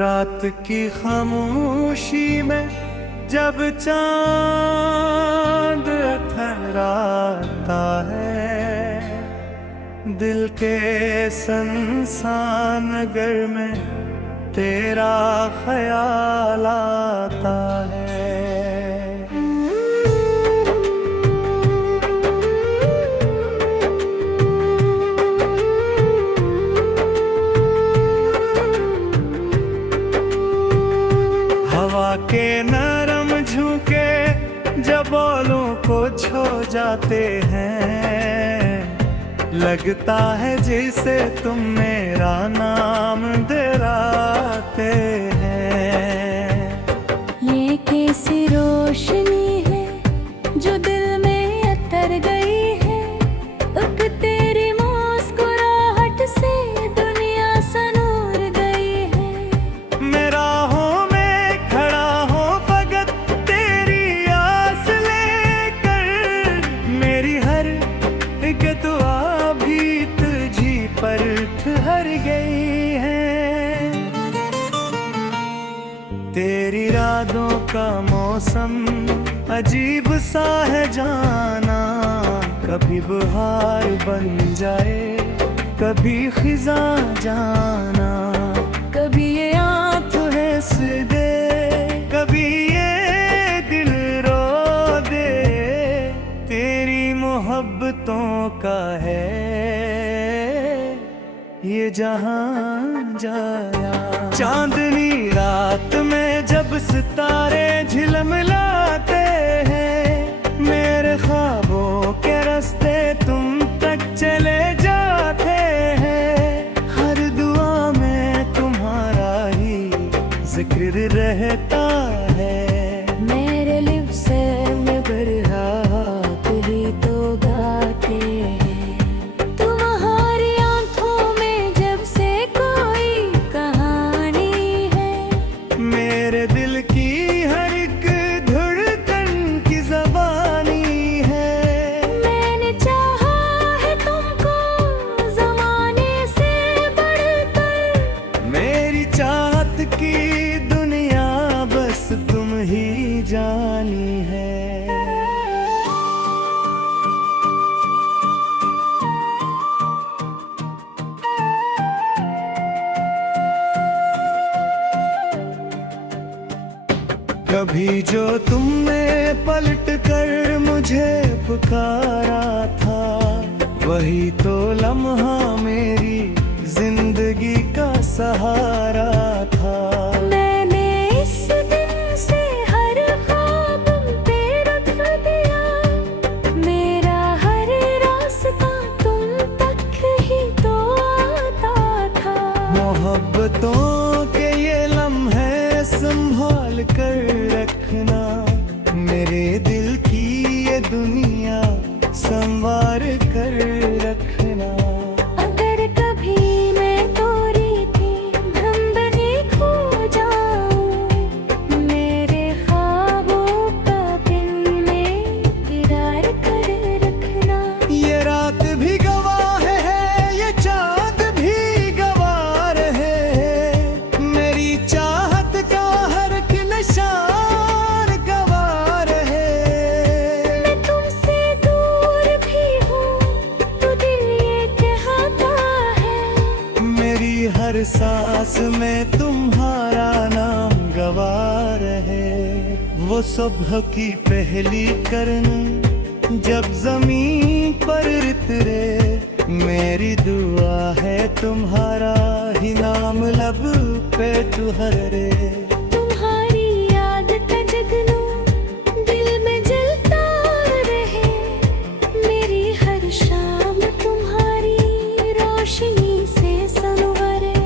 रात की खामोशी में जब चांद थराता है, दिल के सुनसान नगर में तेरा ख्याल आता है। हवा के नरम झोंके जब बालों को छू जाते हैं, लगता है जैसे तुम मेरा नाम दोहराते हैं। ये कैसी रोशनी है जो दिल में उतर गई है, एक तेरी मुस्कुराहट से दुनिया सनूर गई है। मेरा दुआ भी तुझी पर ठहर गई है। तेरी यादों का मौसम अजीब सा है जाना, कभी बहार बन जाए कभी खिजा जाना, कभी ये आँख हंस दे कभी ये दिल रो दे। तेरी मोहब्बतों का है ये जहां जाया। चांदनी रात में जब सितारे झिलमिलाते हैं, मेरे ख्वाबों के रास्ते तुम तक चले जाते हैं। हर दुआ में तुम्हारा ही जिक्र रहता है। मेरे लिप्स से मुस्कुराहट ही तो गाते हैं। तुम्हारी आंखों में जब से कोई कहानी है, मेरे दिल की हर एक धड़कन की ज़बानी है। मैंने चाहा है तुमको ज़माने से बढ़कर, मेरी चाहत की दुनिया बस तुम ही जानी है। कभी जो तुमने पलट कर मुझे पुकारा था, वही तो लम्हा मेरी जिंदगी का सहारा था। मैंने इस दिन से हर ख्वाब पे रख दिया, मेरा हर रास्ता तुम तक ही तो आता था। मोहब्बतों के ये लम्हे संभाल कर रखना, मेरे दिल की ये दुनिया संवार कर रखना। अगर कभी मैं तोरी थी भ्रम बनी खो जाऊं, मेरे ख्वाबों का दिल में दीदार कर रखना। ये रात भी गवाह है ये चाँद भी गवार है, मेरी चाहत का हर एक निशान गवार है। मैं तुमसे दूर भी हूँ तो दिल ये कहता है, मेरी हर सांस में तुम्हारा नाम गवार है। वो सुबह की पहली किरण जब जमीन पर उतरे, मेरी दुआ है तुम्हारा ही नाम लब पे तुहरे। तुम्हारी याद का जगनू दिल में जलता रहे, मेरी हर शाम तुम्हारी रोशनी से संवरे।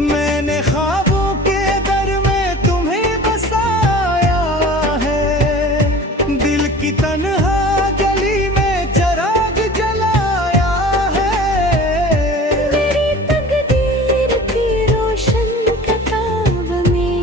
मैंने ख्वाबों के दर में तुम्हें बसाया है, दिल की तन्हा गली में चिराग जलाया है। मेरी तकदीर की रोशन किताब में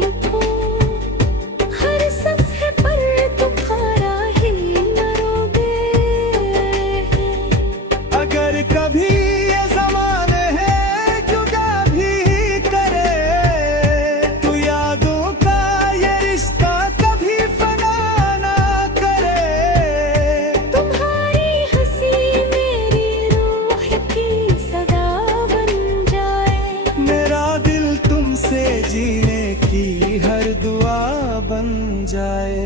बन जाए।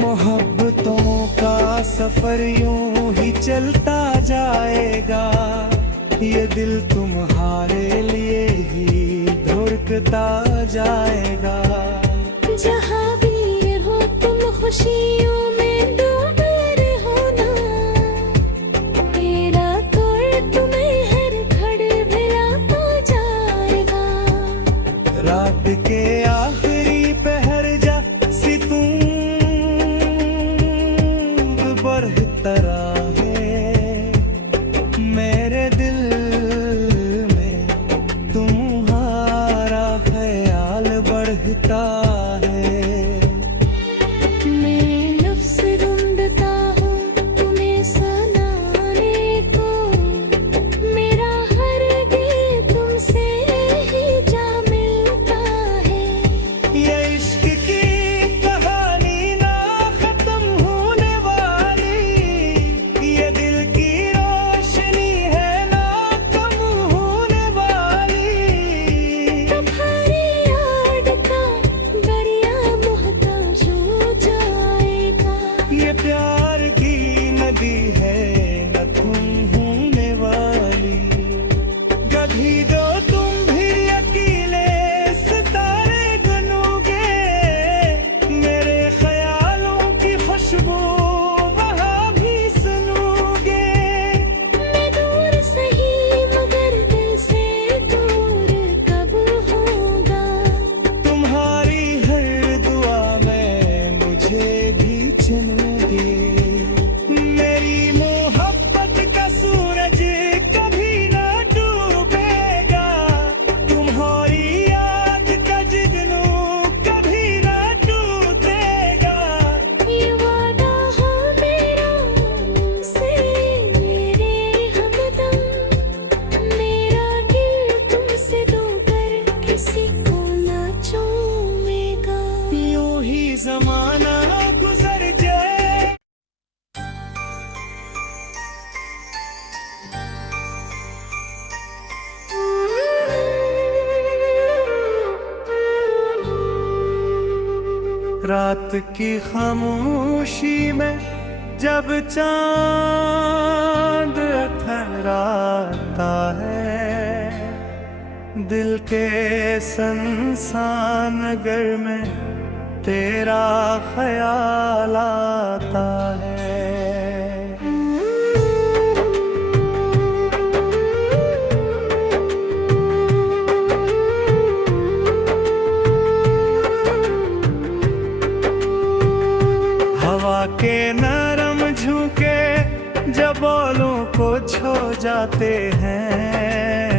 मोहब्बतों का सफर यूं ही चलता जाएगा, ये दिल तुम्हारे लिए ही धड़कता जाएगा। जहाँ भी हो तुम खुशियों में डूबे रहो ना, मेरा तोड़ तुम्हें हर घड़ी भिलाता जाएगा। रात के आखिरी पहर जा सी तुम तरह है, मेरे दिल में तुम्हारा ख्याल बढ़ता है। मैं लफ्ज़ ढूंढता हूँ तुम्हें सुनाने को, मेरा हर गीत तुमसे ही जा मिलता है। ये इश्क की कहानी ना खत्म होने वाली, ये दिल की रोशनी है ना कम होने वाली। तुम्हारी याद का दरिया मोहताज हो जाएगा। ये प्यार की नदी है न तुम होने वाली। कभी दो तुम भी अकेले सितारे गनोगे, मेरे ख्यालों की खुशबू वहाँ भी सुनोगे। मैं दूर सही मगर दिल से दूर कब होगा। तुम्हारी हर दुआ में मुझे भी चुनोगे। मेरी मोहब्बत का सूरज कभी ना डूबेगा, तुम्हारी याद का जुगनू कभी ना टूटेगा। ये वादा हो मेरा से मेरे हमदम, मेरा दिल तुमसे दूर किसी को ना चूमेगा। यूं ही जमाना गुजर जाए। रात की खामोशी में जब चांद ठहराता है, दिल के संसान नगर में तेरा ख्याल आता है। हवा के नरम झोंके जब बालों को छू जाते हैं,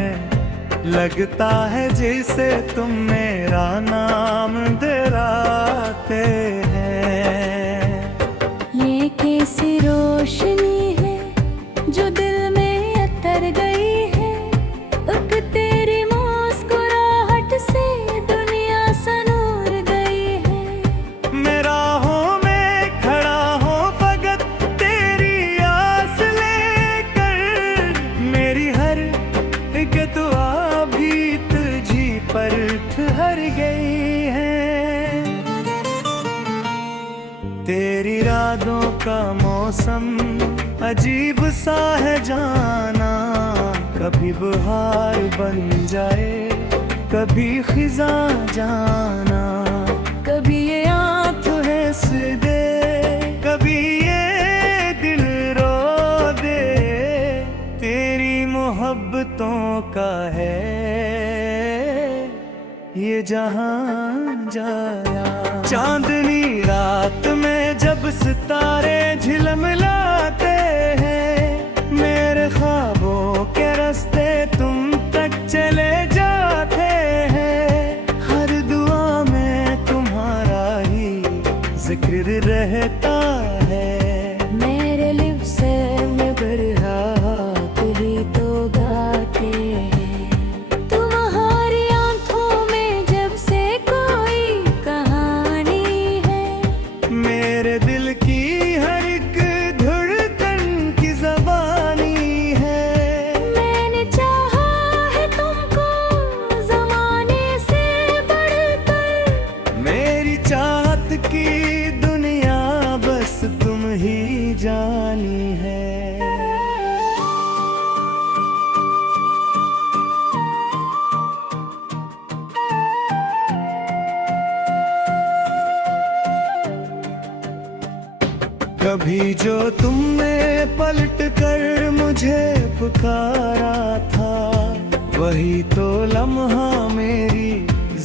लगता है जैसे तुम मेरा नाम दोहराते हैं। ये कैसी रोशनी है जो दिल में अतर गई है, एक तेरी मुस्कुराहट से दुनिया सनूर गई है। मेरा हो मैं खड़ा हो फकत तेरी आस लेकर, मेरी हर एक दुआ भी तुझी पर ठहर गई है। तेरी यादों का मौसम अजीब सा है जाना, कभी बहार बन जाए कभी खिजा जाना। कभी ये आँख हंस दे कभी ये दिल रो दे, तेरी मोहब्बतों का है ये जहां जाया। चांदनी रात में जब सितारे झिलमिलाते हैं, मेरे ख्वाबों के रास्ते तुम तक चले जाते हैं। हर दुआ में तुम्हारा ही जिक्र रहता है। मेरे लिप से मगर हाथ ही तो गाते हैं। तुम्हारी आंखों में जब से कोई कहानी है, मेरे दिल की अभी जो तुमने पलट कर मुझे पुकारा था, वही तो लम्हा मेरी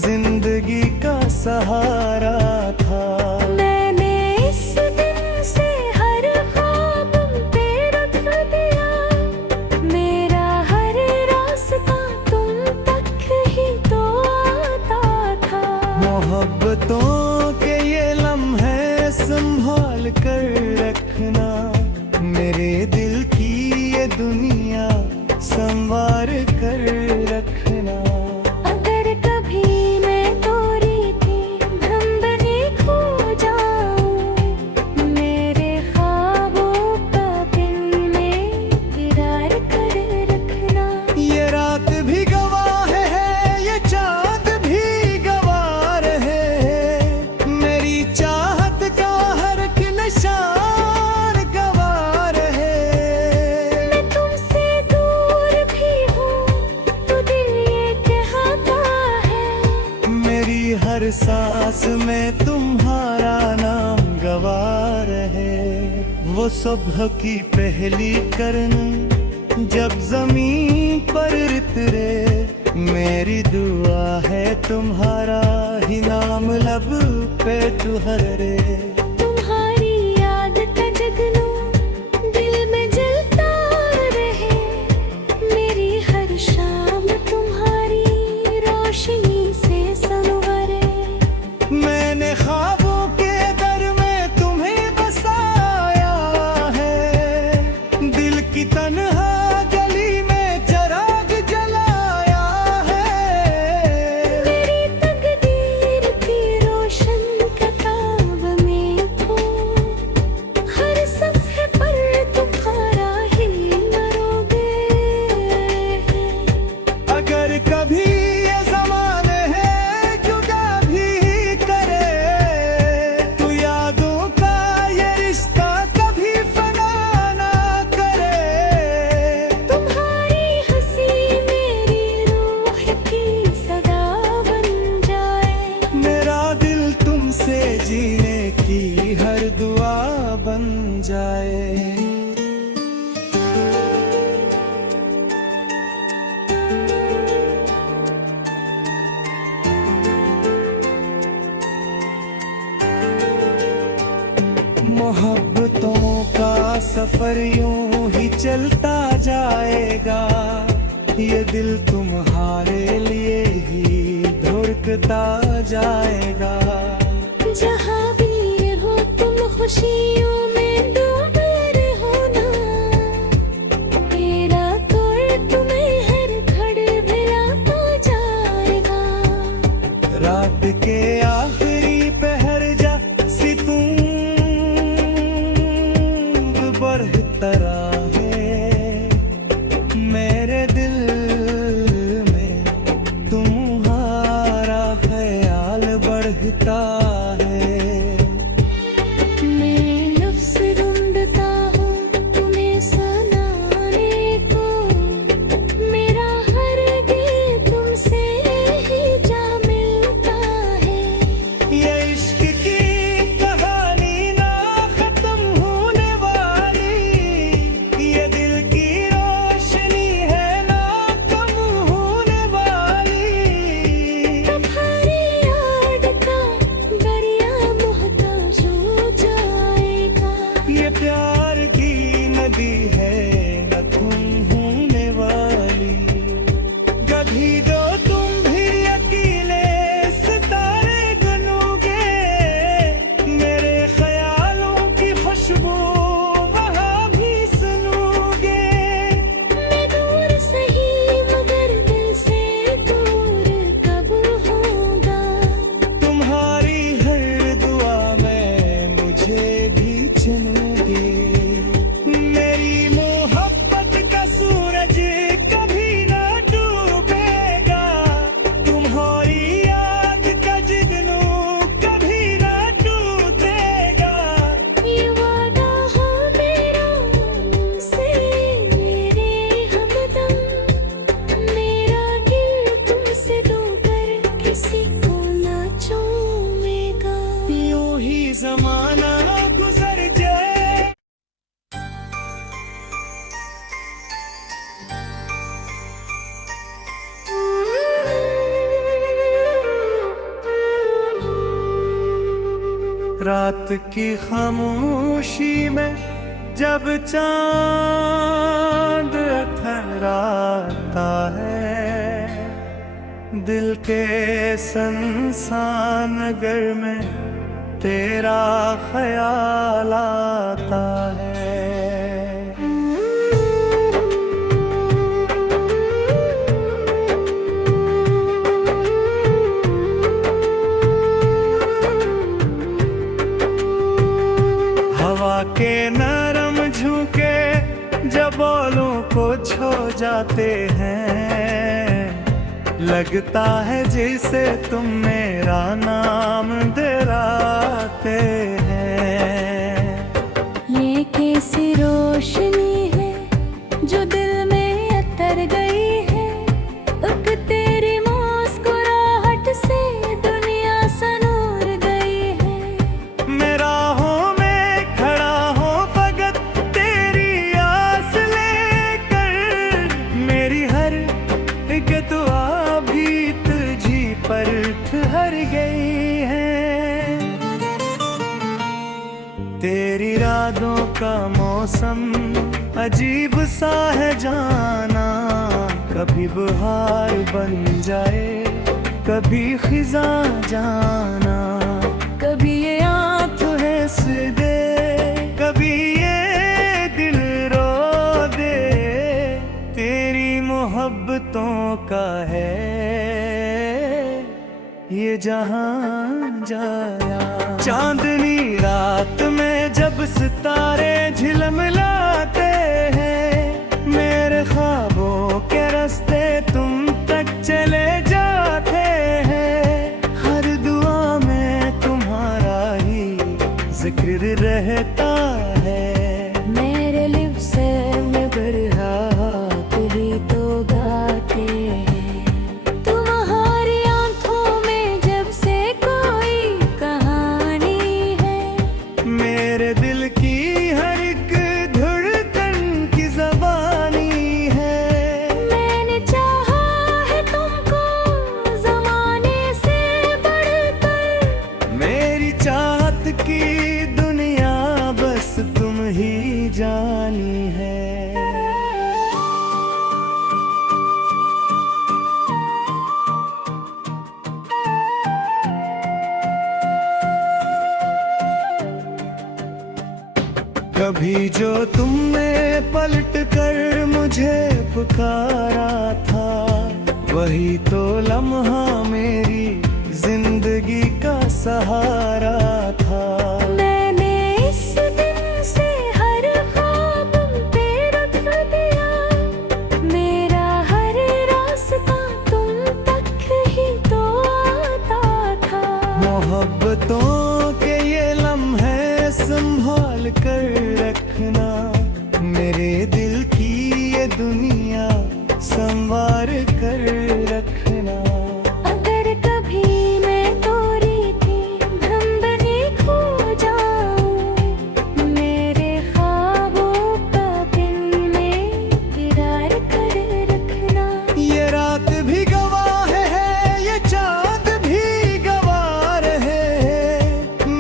जिंदगी का सहारा था। मैंने इस दिन से हर ख्वाब पे रख दिया, मेरा हर रास्ता तुम तक ही तो आता था। मोहब्बतों के ये लम्हे संभाल कर रखना, मेरे दिल की ये दुनिया संवार कर रखना। अगर कभी मैं तोरी थी भ्रम बनी खो जाऊं, मेरे ख्वाबों का दिल में दीदार कर रखना। ये रात भी गवाह है, ये चांद भी गवार है, मेरी चाहत का हर एक निशान गवार है। मैं तुमसे दूर भी हूँ तो दिल ये कहता है, मेरी हर सांस में तुम्हारा नाम गवार है। वो सुबह की पहली करन जब जमीन पर उतरे, मेरी दुआ है तुम्हारा ही नाम लब पे तुहरे। तुम्हारी याद का जगनू दिल में जलता रहे, मेरी हर शाम तुम्हारी रोशनी से संवरे। मैंने ख्वाबों के दर में तुम्हें बसाया है, दिल की तन्हा गली में चिराग जलाया है। मेरी तकदीर की रोशन किताब में हो, हर सफ़े पर तुम्हारा ही मरोगे। अगर कभी ये ज़माने है जुदा भी करे, तो यादों का ये रिश्ता कभी फना ना करे। तुम्हारी हंसी मेरी रूह की सदा बन जाए, मेरा दिल तुमसे जीने की हर दुआ बन जाए। मोहब्बतों का सफर यूं ही चलता जाएगा, ये दिल तुम्हारे लिए ही धड़कता जाएगा। जहाँ भी हो तुम खुशियों में डूबे रहो ना, मेरा तोड़ तुम्हें हर घड़ी भिलाता जाएगा। रात के आखिरी पहर जा सितूं बढ़ता है, मेरे दिल में तुम्हारा ख्याल बढ़ता है। मैं लफ्ज़ ढूंढता हूँ तुम्हें सुनाने को, मेरा हर गीत तुमसे ही जा मिलता है। ये इश्क की कहानी ना खत्म होने वाली, ये दिल की रोशनी है ना कम होने वाली। तुम्हारी याद का दरिया मोहताज हो जाएगा, ये प्यार की नदी है न तुम होने वाली। कभी दो तुम भी अकेले सितारे गनोगे, मेरे ख्यालों की खुशबू वहाँ भी सुनोगे। मैं दूर सही मगर दिल से दूर कब होगा। तुम्हारी हर दुआ में मुझे भी चुनोगे, मेरी रात की खामोशी में जब चांद थराता है, दिल के सुनसान नगर में तेरा ख्याल आता है। हवा के नरम झोंके जब बालों को छू जाते हैं, लगता है जैसे तुम मेरा नाम दोहराते हैं। ये कैसी रोशनी है जो दिल में उतर गई है, एक तेरी मुस्कुराहट से दुनिया सनूर गई है। मेरा हो मैं खड़ा हो फकत तेरी आस लेकर, मेरी हर एक दुआ भी तुझी पर ठहर गई है। तेरी यादों का मौसम अजीब सा है जाना, कभी बहार बन जाए कभी खिजा जाना, कभी ये आंख हंस दे कभी ये दिल रो दे। तेरी मोहब्बतों का है ये जहां जाया। चांदनी रात में जब सितारे झिलमिलाते हैं, मेरे ख्वाबों के रास्ते तुम तक चले जाते हैं। हर दुआ में तुम्हारा ही जिक्र रहता है। मेरे लिप्स से मुस्कुराहट ही तो गाते हैं, तुम्हारी आंखों में जब से कोई कहानी है। मेरे दिल की हर एक धड़कन की ज़बानी है। मैंने चाहा है तुमको ज़माने से बढ़कर, मेरी चाहत की दुनिया बस तुम ही जानी है। कभी जो तुमने पलट कर मुझे पुकारा था, वही तो लम्हा मेरी जिंदगी का सहारा था। मैंने इस दिन से हर ख्वाब पे रख दिया, मेरा हर रास्ता तुम तक ही तो आता था। मोहब्बतों के ये लम्हे संभाल कर रखना, मेरे दिल की ये दुनिया संवार कर रखना। अगर कभी मैं तोरी थी भ्रम बनी खो जाऊं, मेरे ख्वाबों का दिल में दीदार कर रखना। ये रात भी गवाह है ये चांद भी गवाह है,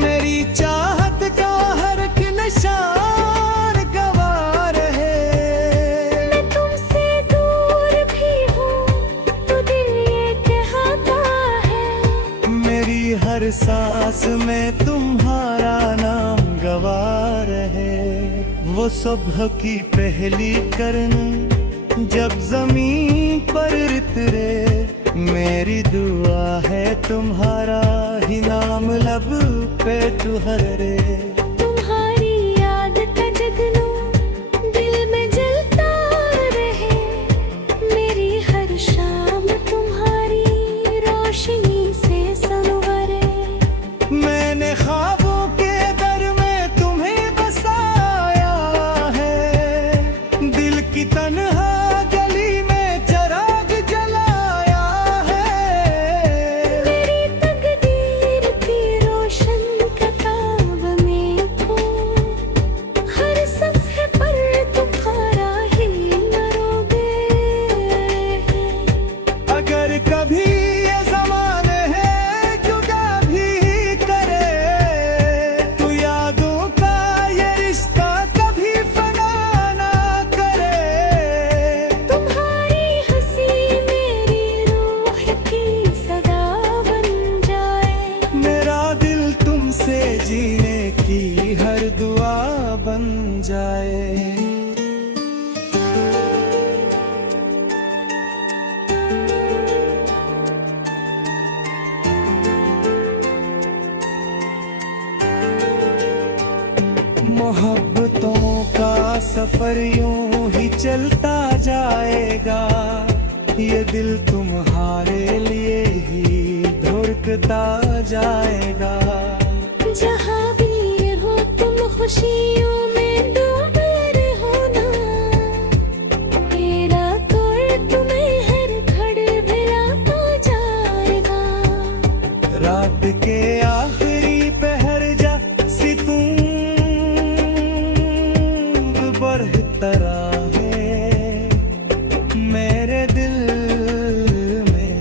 मेरी चाहत का हर एक निशान गवाह है। मैं तुमसे दूर भी हूँ तो दिल ये कहता है, मेरी हर सांस में तुम्हारा नाम गवाह है। वो सुबह की पहली करन जब जमीन पर उतरे, मेरी दुआ है तुम्हारा ही नाम लब पे तुहरे। तुम्हारी याद का जगनू दिल में जलता रहे, मेरी हर शाम तुम्हारी रोशनी से संवरे। मैंने ख्वाबों के दर में तुम्हें बसाया है, दिल की तन्हा गली में चिराग जलाया है। मेरी तकदीर की रोशन किताब में बन जाए। मोहब्बतों का सफर यूं ही चलता जाएगा, ये दिल तुम्हारे लिए ही धड़कता जाएगा। जहाँ भी हो तुम खुशियों में डूबे रहो ना, मेरा तोड़ तुम्हें हर घड़ी भिलाता जाएगा। रात के आखिरी पहर जा सितूं तरह है, मेरे दिल में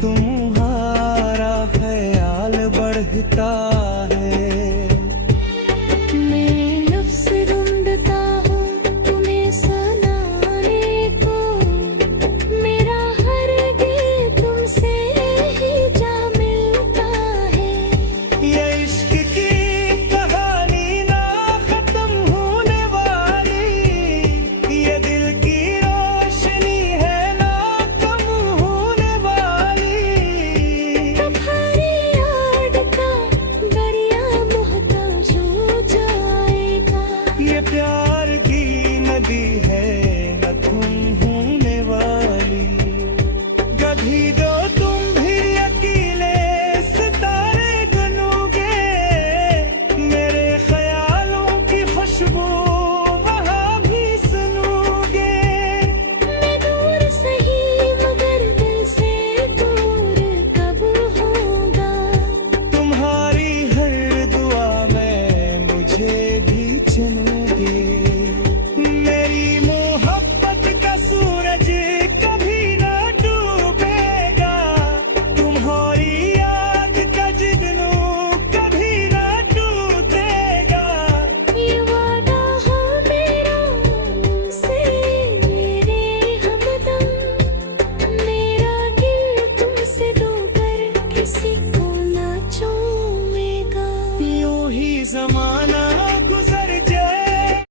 तुम्हारा ख्याल बढ़ता है। मैं लफ्ज़ ढूंढता हूँ तुम्हें सुनाने को, मेरा हर गीत तुमसे ही जा मिलता है। ये इश्क की कहानी ना खत्म होने वाली, ये दिल की रोशनी है ना कम होने वाली। तुम्हारी याद का दरिया मोहताज हो जाएगा। ये प्यार की नदी